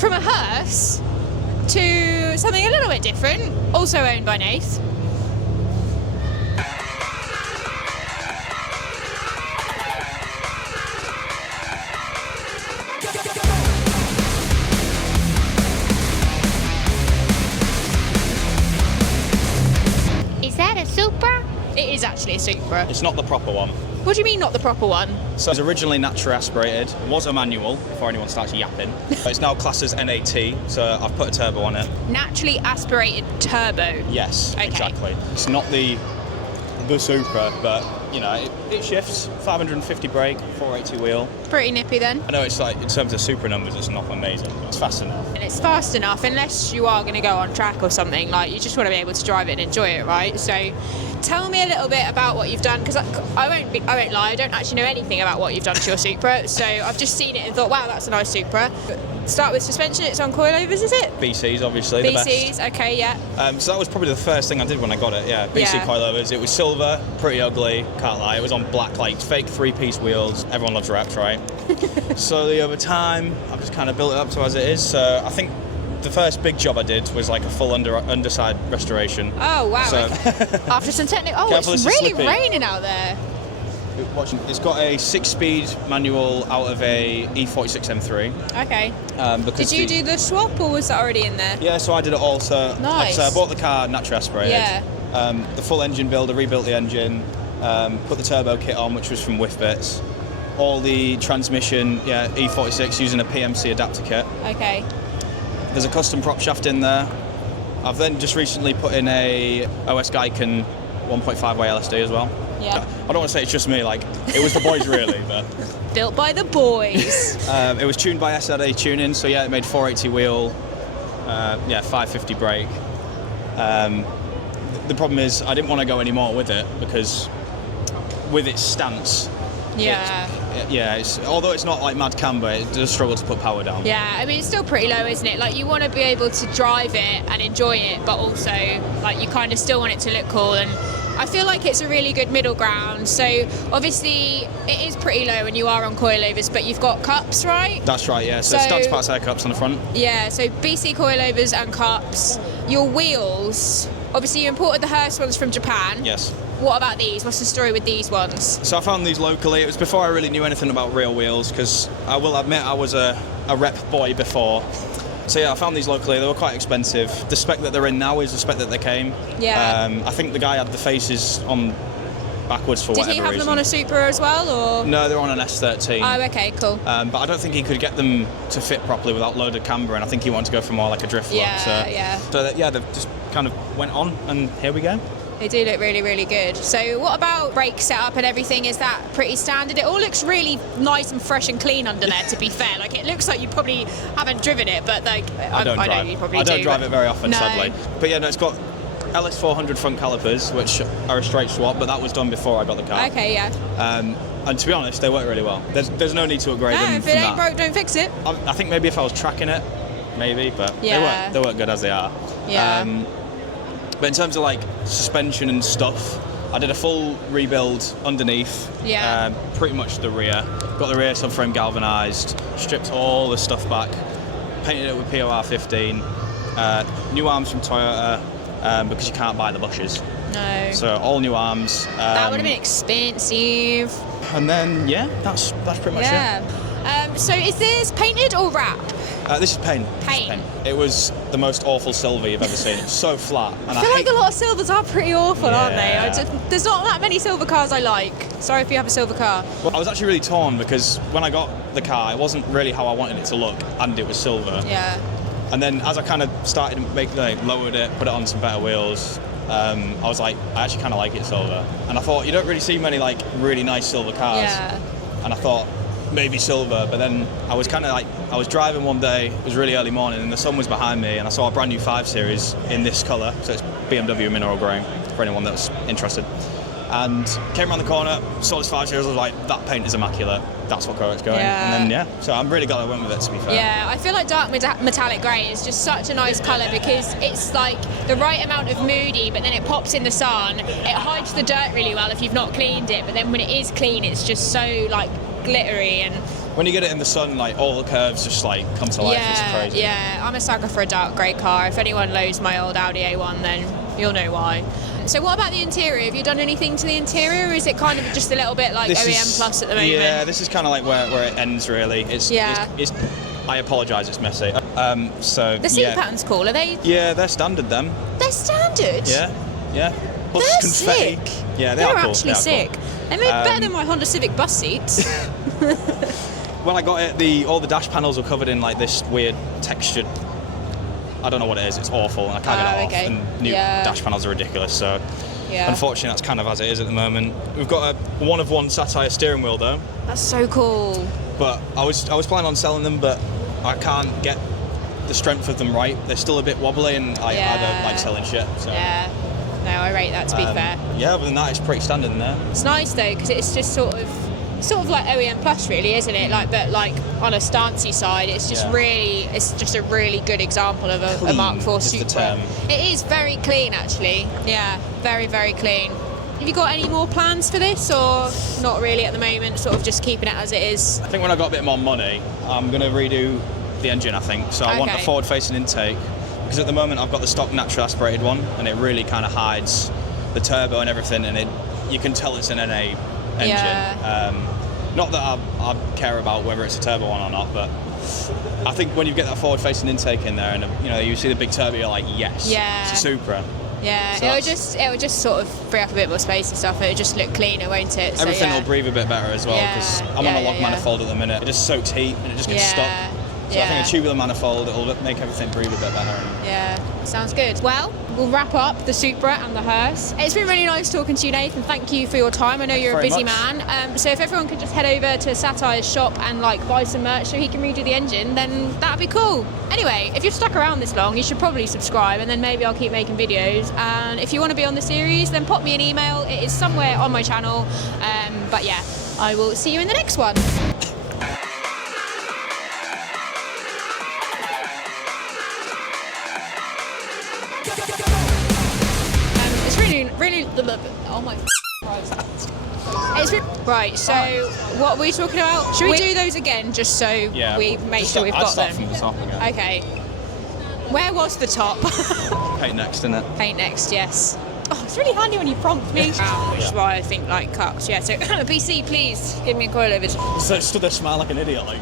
from a Hearse to something a little bit different, also owned by Nath. Is that a Supra? It is actually a Supra. It's not the proper one. What do you mean not the proper one? So it was originally naturally aspirated. It was a manual before anyone starts yapping. But it's now classed as NAT, so I've put a turbo on it. Naturally aspirated turbo. Yes, Okay. exactly. It's not the Supra, but you know, it shifts. 550 brake, 480 wheel. Pretty nippy then. I know it's like, in terms of Supra numbers, it's not amazing, but it's fast enough. And it's fast enough, unless you are going to go on track or something, like you just want to be able to drive it and enjoy it, right? So tell me a little bit about what you've done, because I won't lie, I don't actually know anything about what you've done to your Supra, so I've just seen it and thought, wow, that's a nice Supra. Start with suspension, it's on coilovers, is it? BC's obviously the best. BC's, okay, yeah. So that was probably the first thing I did when I got it, yeah. BC Yeah. coilovers. It was silver, pretty ugly, can't lie. It was on black, like fake three-piece wheels. Everyone loves reps, right? Slowly over time, I've just kind of built it up to as it is. So I think the first big job I did was like a full underside restoration. Oh, wow. So Okay. After some technical... Oh, Careful, it's this is really slippy. raining out there. it's got a 6-speed manual out of a E46 M3. Okay. Because Did you do the swap, or was that already in there? Yeah, so I did it all. So, Nice. So I bought the car naturally aspirated. Yeah. The full engine build, I rebuilt the engine, put the turbo kit on, which was from Whiff Bits. All the transmission, yeah, E46 using a PMC adapter kit. Okay. There's a custom prop shaft in there. I've then just recently put in a OS Geiken 1.5Y LSD as well. Yeah. I don't want to say it's just me, like, it was the boys really, but... Built by the boys. It was tuned by SRA tuning, so yeah, it made 480 wheel, 550 brake. The problem is I didn't want to go any more with it because with its stance, Yeah. although it's not like mad camber, it does struggle to put power down. Yeah, I mean, it's still pretty low, isn't it? Like, you want to be able to drive it and enjoy it, but also, like, you kind of still want it to look cool. And I feel like it's a really good middle ground. So, obviously, it is pretty low when you are on coilovers, but you've got cups, right? That's right, yeah. So stance parts air cups on the front. Yeah, so BC coilovers and cups. Your wheels, obviously, you imported the Hearse ones from Japan. Yes. What about these? What's the story with these ones? So I found these locally. It was before I really knew anything about real wheels, because I will admit I was a rep boy before. So yeah, I found these locally. They were quite expensive. The spec that they're in now is the spec that they came. Yeah. I think the guy had the faces on backwards for Did whatever he have reason. them on a Supra as well, or? No, they're on an S13. Oh, okay, cool. But I don't think he could get them to fit properly without loaded camber, and I think he wanted to go for more like a drift look. Yeah. So they've just kind of went on, and here we go. They do look really, really good. So what about brake setup and everything? Is that pretty standard? It all looks really nice and fresh and clean under there, to be fair. Like, it looks like you probably haven't driven it, but like, I know you probably do. I don't drive it very often, No. sadly. But yeah, no, it's got LS400 front calipers, which are a straight swap, but that was done before I got the car. Okay, yeah. And to be honest, they work really well. There's no need to upgrade No, them if from it ain't that. broke, don't fix it. I think maybe if I was tracking it, maybe, but Yeah. they work good as they are. Yeah. But in terms of like suspension and stuff, I did a full rebuild underneath. Yeah. Pretty much the rear. Got the rear subframe galvanised, stripped all the stuff back, painted it with POR 15. New arms from Toyota, because you can't buy the bushes. No. So all new arms. That would have been expensive. And then yeah, that's pretty much it. Yeah. So is this painted or wrap? This is paint. Paint. It was the most awful silver you've ever seen. It's so flat. And I feel like a lot of silvers are pretty awful, aren't they? Yeah. There's not that many silver cars I like. Sorry if you have a silver car. Well, I was actually really torn because when I got the car, it wasn't really how I wanted it to look, and it was silver. Yeah. And then as I kind of started to lowered it, put it on some better wheels, I was like, I actually kind of like it silver. And I thought, you don't really see many like really nice silver cars. Yeah. And I thought, maybe silver, but then I was kind of like, I was driving one day, it was really early morning, and the sun was behind me, and I saw a brand new 5 Series in this colour, so it's BMW mineral grey, for anyone that's interested. And came around the corner, saw this 5 Series, I was like, that paint is immaculate, that's what colour it's going. Yeah. And then so I'm really glad I went with it, to be fair. Yeah, I feel like dark metallic grey is just such a nice colour because it's like the right amount of moody, but then it pops in the sun. It hides the dirt really well if you've not cleaned it, but then when it is clean, it's just so like glittery, and when you get it in the sun, like all the curves just like come to life. It's crazy. Yeah, I'm a sucker for a dark grey car. If anyone knows my old Audi A1, then you'll know why. So what about the interior? Have you done anything to the interior, or is it kind of just a little bit like OEM Plus at the moment? Yeah, this is kind of like where it ends really. It's I apologise, it's messy. So the seat pattern's cool. Are they? Yeah, they're standard. Them. They're standard. Yeah. Plus They're confetti. sick. Yeah, they're are cool. actually sick. Cool. They're made better than my Honda Civic bus seats. When I got it, all the dash panels were covered in like this weird textured. I don't know what it is. It's awful, and I can't get it off. And new dash panels are ridiculous. So, unfortunately, that's kind of as it is at the moment. We've got a one-of-one Sattire steering wheel though. That's so cool. But I was planning on selling them, but I can't get the strength of them right. They're still a bit wobbly, and I don't like selling shit. So. Yeah. No, I rate that, to be fair. Yeah, other than that, it's pretty standard in there. It's nice though, because it's just sort of like OEM Plus, really, isn't it? Like, but like on a stancy side, it's just it's a really good example of a Mark 4 Supra. It is very clean, actually. Yeah, very, very clean. Have you got any more plans for this, or not really at the moment? Sort of just keeping it as it is. I think when I got a bit more money, I'm going to redo the engine. I think so. I want a forward-facing intake. Because at the moment I've got the stock naturally aspirated one, and it really kind of hides the turbo and everything, and you can tell it's an NA engine. Yeah. Not that I care about whether it's a turbo one or not, but I think when you get that forward-facing intake in there, and you see the big turbo, you're like, yes, it's a Supra. Yeah, so it would just sort of free up a bit more space and stuff. It would just look cleaner, won't it? So, everything will breathe a bit better as well, because I'm on a log manifold at the minute. It just soaks heat and it just gets stuck. So I think a tubular manifold, it'll make everything breathe a bit better. Yeah, sounds good. Well, we'll wrap up the Supra and the Hearse. It's been really nice talking to you, Nath, and thank you for your time. I know you're a busy man. So if everyone could just head over to Sattire's shop and buy some merch so he can redo the engine, then that'd be cool. Anyway, if you've stuck around this long, you should probably subscribe, and then maybe I'll keep making videos. And if you want to be on the series, then pop me an email. It is somewhere on my channel. But yeah, I will see you in the next one. Really, oh my Christ. It's right, so what are we talking about? Should we do those again, just so we make sure we've got them? From the top again. Okay. Where was the top? Paint next, isn't it? Paint next, yes. Oh, it's really handy when you prompt me. Which is why I think cups. Yeah, so BC, please give me a coilover. So stood there smiling like an idiot, like.